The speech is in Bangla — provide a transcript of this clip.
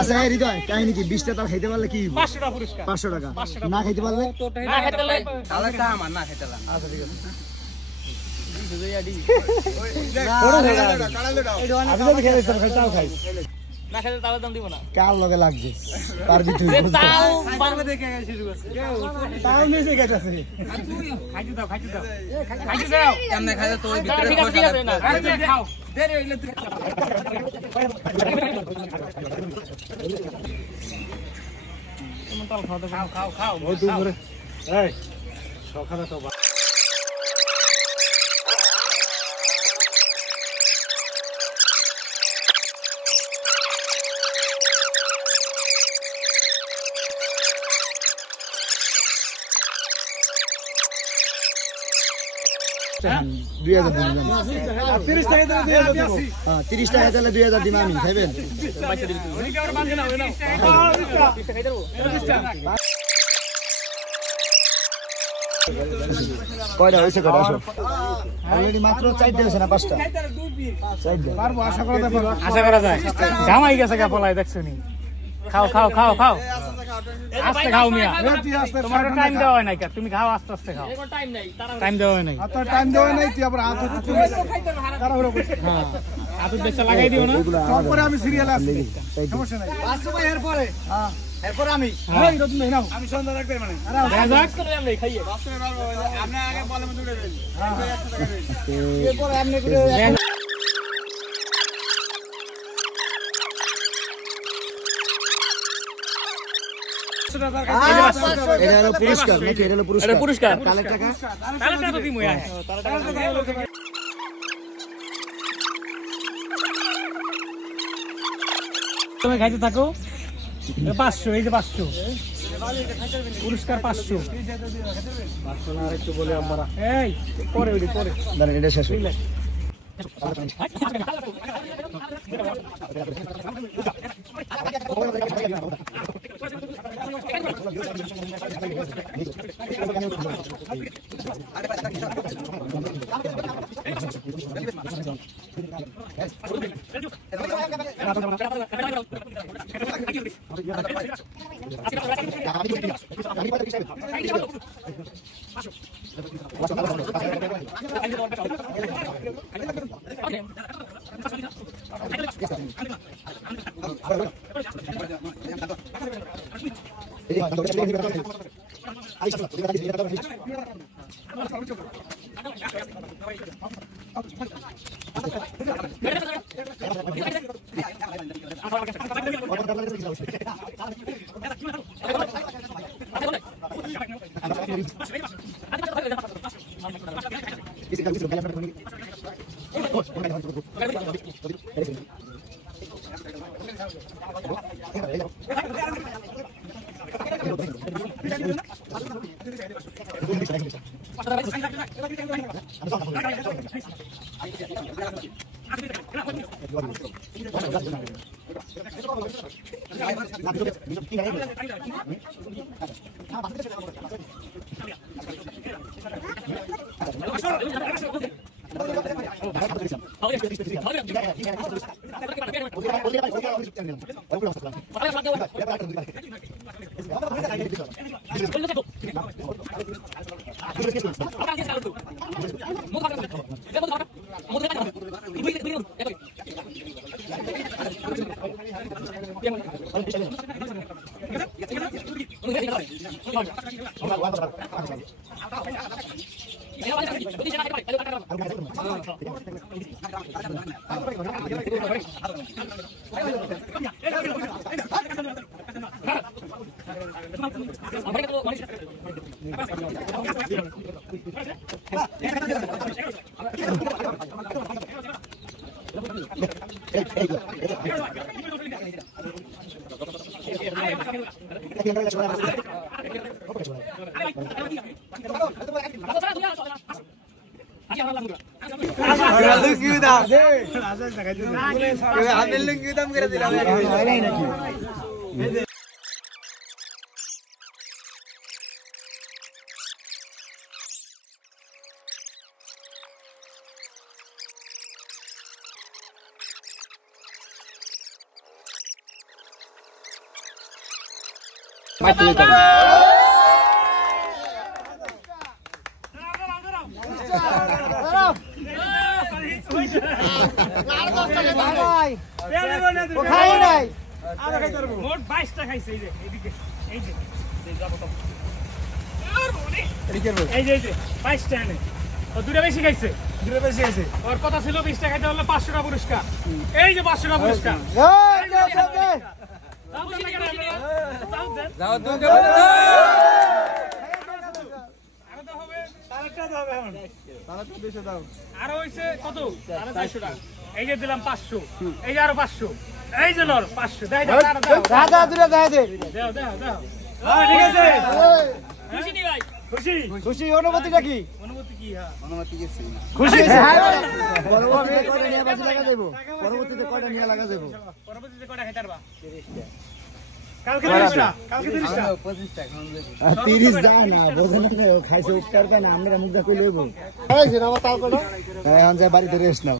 আচ্ছা হৃদয় কাহিনী কি 20টা তাল খাইতে পারলে কি 500 টাকা পুরস্কার 500 টাকা না খাইতে পারলে না খাইতে পারলে তাহলে তা আমার না খাইতে পারলাম আচ্ছা ঠিক আছে না খেলে তাহলে দাম দিব না কার লগে লাগছে পারবি তুই তাও বাংলা দেখে শুরু করছে তাও নিচে গেছে খাইতে দাও খাইতে দাও কেমনে খাইতে তো ওই ভিতরে ঠিক আছে না আরে খাও দেরি হইলে তুই তুমি তাল খাও ওই তুই করে এই সকালে তো তিরিশ টাকা তাহলে 2000 দিন আমি খাইবেন কয়টা হয়েছে কয়টা আসো অলরেডি মাত্র 4টা হয়েছে না 5টা পারবো আশা করা যায় জামাই গেছে গা পলাই দেখছো নি খাও আস্তে খাও মিয়া তোমার টাইম দেওয়া হয় নাই তুমি খাও আস্তে আস্তে খাও টাইম দেওয়া হয় নাই টাইম দেওয়া নাই তুই আবার হাত দেখতে লাগাই দিও না তারপরে আমি সিরিয়াল আসছি সমস্যা নাই আসো ভাই এরপরে এরপর আমি এই রতন ভাই নাও আমি সন্ধ্যা রাখতে মানে যাক করে আমরা খাইয়ে আপনি আগে বলে মধ্যে উঠে দেন এরপর আপনি করে এটা হলো পুরস্কার নাকি এটা হলো পুরস্কার তাহলে টাকা তো দিমু তুমি খাইতে থাকো 500 এই যে 500 পুরস্কার 500 না একটু বলে আমরা এই পরে দাঁড়ান এটা শেষ হইলে মোট 22টা খাইছে এই যে এইদিকে এই যে যাবো তো এই যে 22টা এনে ও দুটো বেশি খাইছে ওর কথা ছিল 20টা খাইতে হলে 500 টাকা পুরস্কার এই যে 500 টাকা পুরস্কার যাও দুই আর হইছে কত 400 টাকা এই যে দিলাম 500 এই যে আরো 500 এই যে লর 500 দাও ঠিক আছে খুশি নি ভাই খুশি অনুভূতিটা কি? অনুভূতি কি হ্যাঁ খুশি পরবর্তীতে কয়টা নিয়ে লাগা যাবো? পরবর্তীতে কয়টা খাইতারবা 30টা কালকে 30টা 30 যায় না বোঝেন না খাইছে উপকার না আমরা মুখ দা কই লইব। আমার তাও কত? হ্যাঁ বাড়িতে রেস্ট নাও।